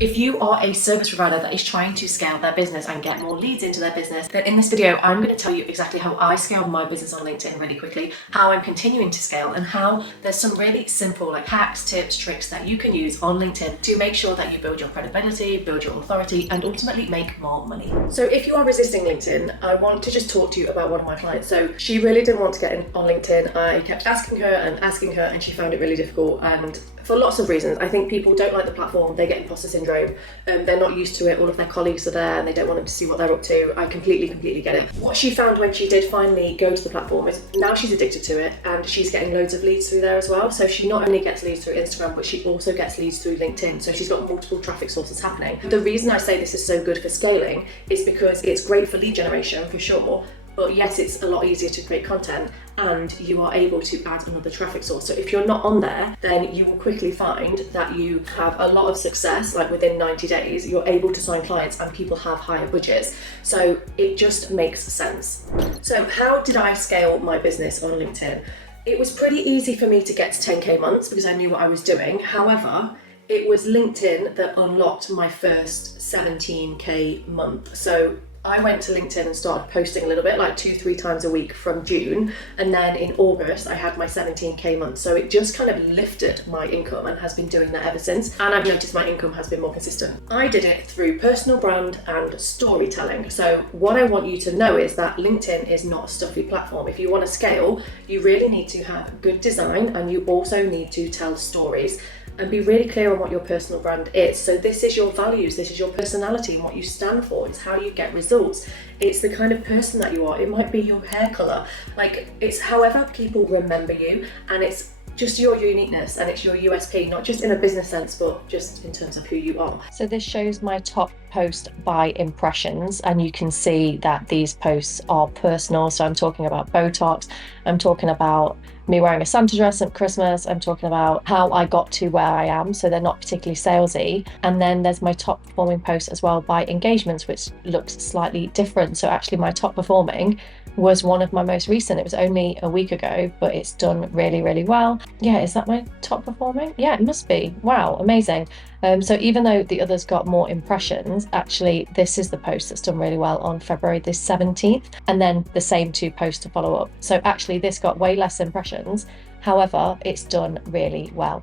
If you are a service provider that is trying to scale their business and get more leads into their business, then in this video, I'm going to tell you exactly how I scaled my business on LinkedIn really quickly, how I'm continuing to scale, and how there's some really simple hacks, tips, tricks that you can use on LinkedIn to make sure that you build your credibility, build your authority, and ultimately make more money. So if you are resisting LinkedIn, I want to just talk to you about one of my clients. So she really didn't want to get in on LinkedIn. I kept asking her, and she found it really difficult, and for lots of reasons. I think people don't like the platform, they get imposter syndrome, they're not used to it, all of their colleagues are there and they don't want them to see what they're up to. I completely get it. What she found when she did finally go to the platform is now she's addicted to it, and she's getting loads of leads through there as well. So she not only gets leads through Instagram, but she also gets leads through LinkedIn. So she's got multiple traffic sources happening. The reason I say this is so good for scaling is because it's great for lead generation for sure, but yes, it's a lot easier to create content and you are able to add another traffic source. So if you're not on there, then you will quickly find that you have a lot of success, like within 90 days, you're able to sign clients and people have higher budgets. So it just makes sense. So how did I scale my business on LinkedIn? It was pretty easy for me to get to 10K months because I knew what I was doing. However, it was LinkedIn that unlocked my first 17K month. So I went to LinkedIn and started posting a little bit, like 2-3 times a week from June. And then in August, I had my 17K month. So it just kind of lifted my income and has been doing that ever since. And I've noticed my income has been more consistent. I did it through personal brand and storytelling. So what I want you to know is that LinkedIn is not a stuffy platform. If you want to scale, you really need to have good design, and you also need to tell stories and be really clear on what your personal brand is. So this is your values, this is your personality and what you stand for. It's how you get results. It's the kind of person that you are. It might be your hair color. It's however people remember you, and it's just your uniqueness and it's your USP, not just in a business sense, but just in terms of who you are. So this shows my top post by impressions, and you can see that these posts are personal. So I'm talking about Botox, I'm talking about me wearing a Santa dress at Christmas, I'm talking about how I got to where I am, so they're not particularly salesy. And then there's my top performing post as well by engagements, which looks slightly different. So actually my top performing was one of my most recent. It was only a week ago, but it's done really well. Yeah, is that my top performing? Yeah, it must be. Wow, amazing. So even though the others got more impressions, actually this is the post that's done really well on February the 17th, and then the same 2 posts to follow up. So actually this got way less impressions. However, it's done really well.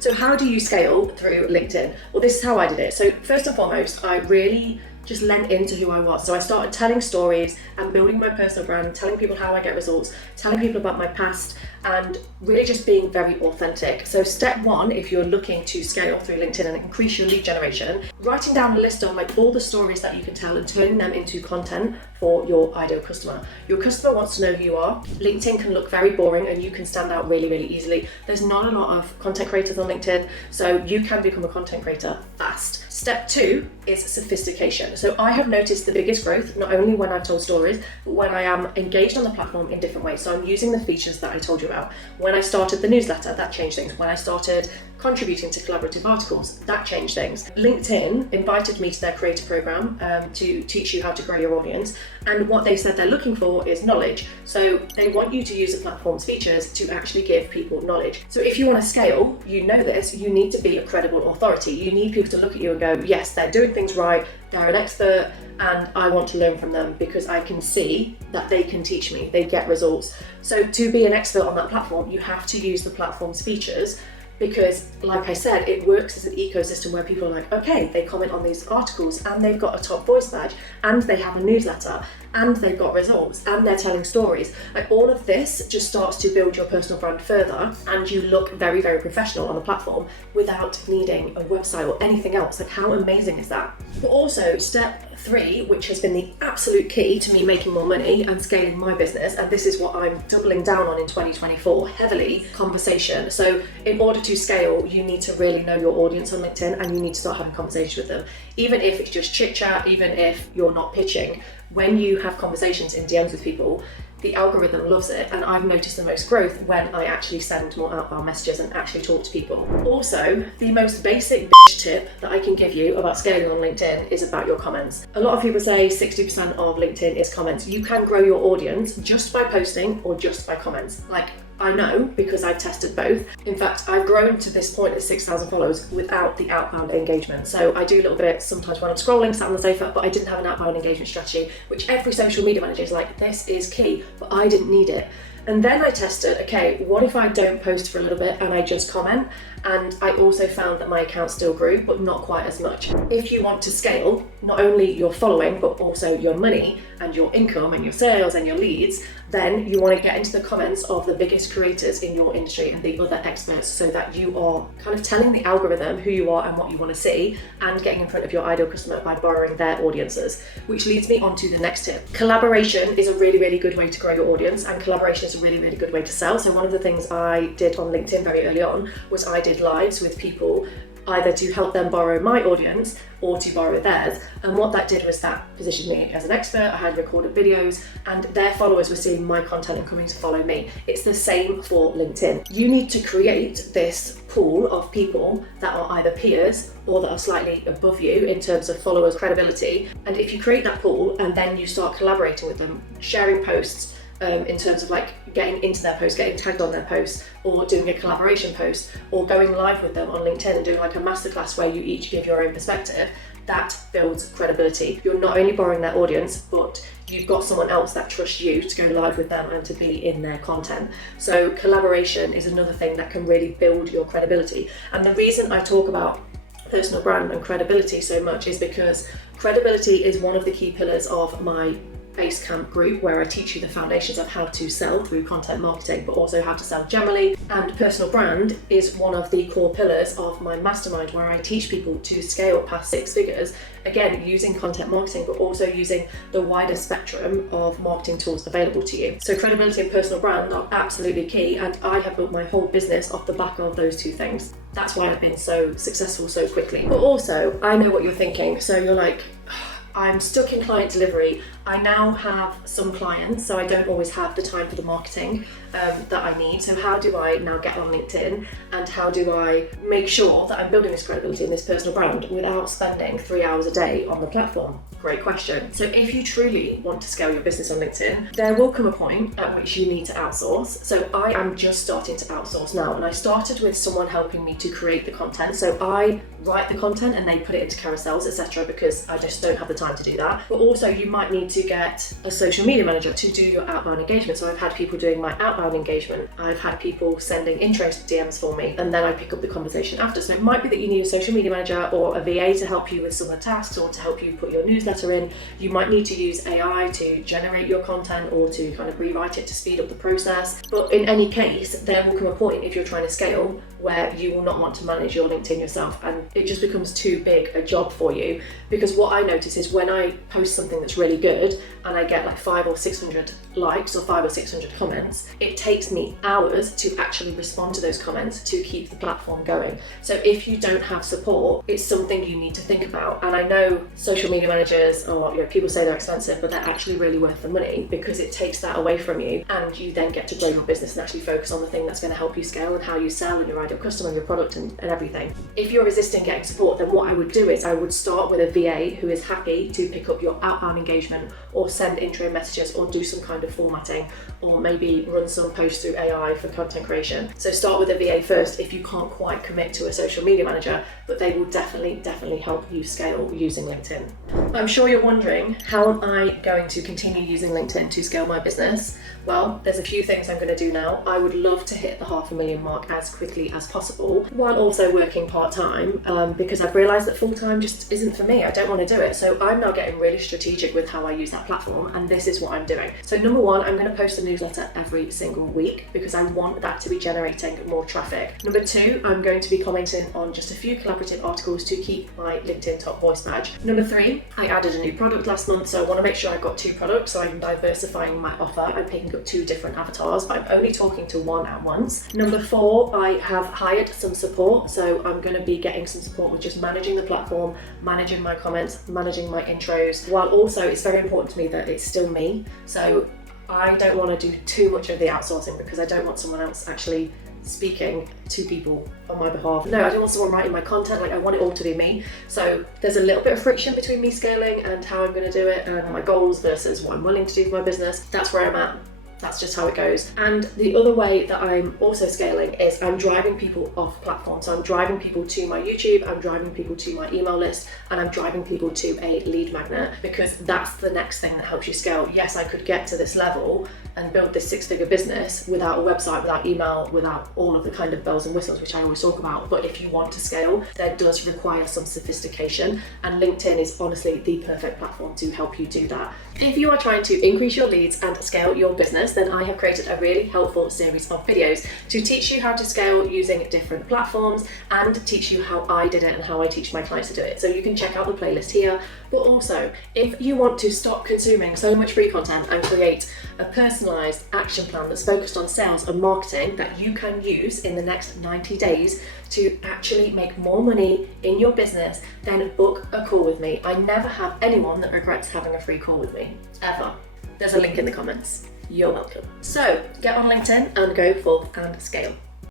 So how do you scale through LinkedIn? Well, this is how I did it. So first and foremost, I really just lent into who I was. So I started telling stories and building my personal brand, telling people how I get results, telling people about my past, and really just being very authentic. So step 1, if you're looking to scale through LinkedIn and increase your lead generation, writing down a list on all the stories that you can tell and turning them into content for your ideal customer. Your customer wants to know who you are. LinkedIn can look very boring and you can stand out really easily. There's not a lot of content creators on LinkedIn, so you can become a content creator fast. Step 2 is sophistication. So I have noticed the biggest growth, not only when I've told stories, but when I am engaged on the platform in different ways. So I'm using the features that I told you about. When I started the newsletter, that changed things. When I started contributing to collaborative articles, that changed things. LinkedIn invited me to their creator program to teach you how to grow your audience. And what they said they're looking for is knowledge. So they want you to use the platform's features to actually give people knowledge. So if you want to scale, you know this, you need to be a credible authority. You need people to look at you and go, yes, they're doing things right, they're an expert, and I want to learn from them because I can see that they can teach me, they get results. So to be an expert on that platform, you have to use the platform's features, because like I said, it works as an ecosystem where people are like, okay, they comment on these articles and they've got a top voice badge and they have a newsletter and they've got results and they're telling stories. All of this just starts to build your personal brand further, and you look very professional on the platform without needing a website or anything else. How amazing is that? But also step 3, which has been the absolute key to me making more money and scaling my business, and this is what I'm doubling down on in 2024 heavily, conversation. So in order to scale, you need to really know your audience on LinkedIn, and you need to start having conversations with them. Even if it's just chit chat, even if you're not pitching, when you have conversations in DMs with people, the algorithm loves it, and I've noticed the most growth when I actually send more outbound messages and actually talk to people. Also, the most basic tip that I can give you about scaling on LinkedIn is about your comments. A lot of people say 60% of LinkedIn is comments. You can grow your audience just by posting or just by comments. I know because I've tested both. In fact, I've grown to this point at 6,000 followers without the outbound engagement. So I do little bits sometimes when I'm scrolling, sat on the sofa, but I didn't have an outbound engagement strategy, which every social media manager is like, this is key, but I didn't need it. And then I tested, okay, what if I don't post for a little bit and I just comment? And I also found that my account still grew, but not quite as much. If you want to scale, not only your following, but also your money and your income and your sales and your leads, then you want to get into the comments of the biggest creators in your industry and the other experts, so that you are kind of telling the algorithm who you are and what you want to see, and getting in front of your ideal customer by borrowing their audiences. Which leads me on to the next tip. Collaboration is a really, really good way to grow your audience, and collaboration is a really, really good way to sell. So one of the things I did on LinkedIn very early on was I did lives with people, either to help them borrow my audience or to borrow theirs. And what that did was that positioned me as an expert. I had recorded videos and their followers were seeing my content and coming to follow me. It's the same for LinkedIn. You need to create this pool of people that are either peers or that are slightly above you in terms of followers credibility. And if you create that pool and then you start collaborating with them, sharing posts, in terms of like getting into their post, getting tagged on their posts, or doing a collaboration post, or going live with them on LinkedIn and doing like a masterclass where you each give your own perspective, that builds credibility. You're not only borrowing their audience, but you've got someone else that trusts you to go live with them and to be in their content. So collaboration is another thing that can really build your credibility. And the reason I talk about personal brand and credibility so much is because credibility is one of the key pillars of my Basecamp group, where I teach you the foundations of how to sell through content marketing, but also how to sell generally. And personal brand is one of the core pillars of my mastermind, where I teach people to scale past 6 figures, again using content marketing, but also using the wider spectrum of marketing tools available to you. So credibility and personal brand are absolutely key, and I have built my whole business off the back of those two things. That's why I've been so successful so quickly. But also, I know what you're thinking. So you're like, I'm stuck in client delivery. I now have some clients, so I don't always have the time for the marketing that I need. So how do I now get on LinkedIn, and how do I make sure that I'm building this credibility and this personal brand without spending 3 hours a day on the platform? Great question. So if you truly want to scale your business on LinkedIn, there will come a point at which you need to outsource. So I am just starting to outsource now, and I started with someone helping me to create the content. So I write the content and they put it into carousels, etc., because I just don't have the time to do that. But also you might need to get a social media manager to do your outbound engagement. So I've had people doing my outbound engagement. I've had people sending interest DMs for me, and then I pick up the conversation after. So it might be that you need a social media manager or a VA to help you with some of the tasks, or to help you put your newsletter in. You might need to use AI to generate your content, or to kind of rewrite it to speed up the process. But in any case, there will come a point, if you're trying to scale, where you will not want to manage your LinkedIn yourself, and it just becomes too big a job for you. Because what I notice is when I post something that's really good and I get like 500 or 600 likes or 500 or 600 comments, it takes me hours to actually respond to those comments to keep the platform going. So if you don't have support, it's something you need to think about. And I know social media managers, or people say they're expensive, but they're actually really worth the money, because it takes that away from you, and you then get to grow your business and actually focus on the thing that's going to help you scale, and how you sell, and your ideal customer, and your product, and everything. If you're resisting getting support, then what I would do is I would start with a VA who is happy to pick up your outbound engagement, or send intro messages, or do some kind of formatting, or maybe run some posts through AI for content creation. So start with a VA first if you can't quite commit to a social media manager, but they will definitely help you scale using LinkedIn. I'm sure you're wondering, how am I going to continue using LinkedIn to scale my business? Well, there's a few things I'm going to do now. I would love to hit the 500,000 mark as quickly as possible, while also working part-time, because I've realised that full-time just isn't for me. I don't want to do it. So I'm now getting really strategic with how I use that platform, and this is what I'm doing. So number one, I'm going to post a newsletter every single week, because I want that to be generating more traffic. Number two, I'm going to be commenting on just a few collaborative articles to keep my LinkedIn top voice badge. Number three, I added a new product last month, so I want to make sure I've got 2 products, so I'm diversifying my offer. I'm picking up 2 different avatars, but I'm only talking to one at once. Number four, I have hired some support, so I'm going to be getting some support with just managing the platform, managing my comments, managing my intros, while also it's very important to me that it's still me. So I don't want to do too much of the outsourcing, because I don't want someone else actually speaking to people on my behalf. No, I don't want someone writing my content. Like, I want it all to be me. So there's a little bit of friction between me scaling and how I'm going to do it, and my goals versus what I'm willing to do for my business. That's where I'm at. That's just how it goes. And the other way that I'm also scaling is I'm driving people off platform. So I'm driving people to my YouTube, I'm driving people to my email list, and I'm driving people to a lead magnet, because that's the next thing that helps you scale. Yes, I could get to this level and build this 6-figure business without a website, without email, without all of the kind of bells and whistles, which I always talk about. But if you want to scale, there does require some sophistication, and LinkedIn is honestly the perfect platform to help you do that. If you are trying to increase your leads and scale your business, then I have created a really helpful series of videos to teach you how to scale using different platforms and teach you how I did it and how I teach my clients to do it. So you can check out the playlist here. But also, if you want to stop consuming so much free content and create a personalized action plan that's focused on sales and marketing that you can use in the next 90 days to actually make more money in your business, then book a call with me. I never have anyone that regrets having a free call with me, ever. There's a link in the comments. You're welcome. So get on LinkedIn and go full and scale.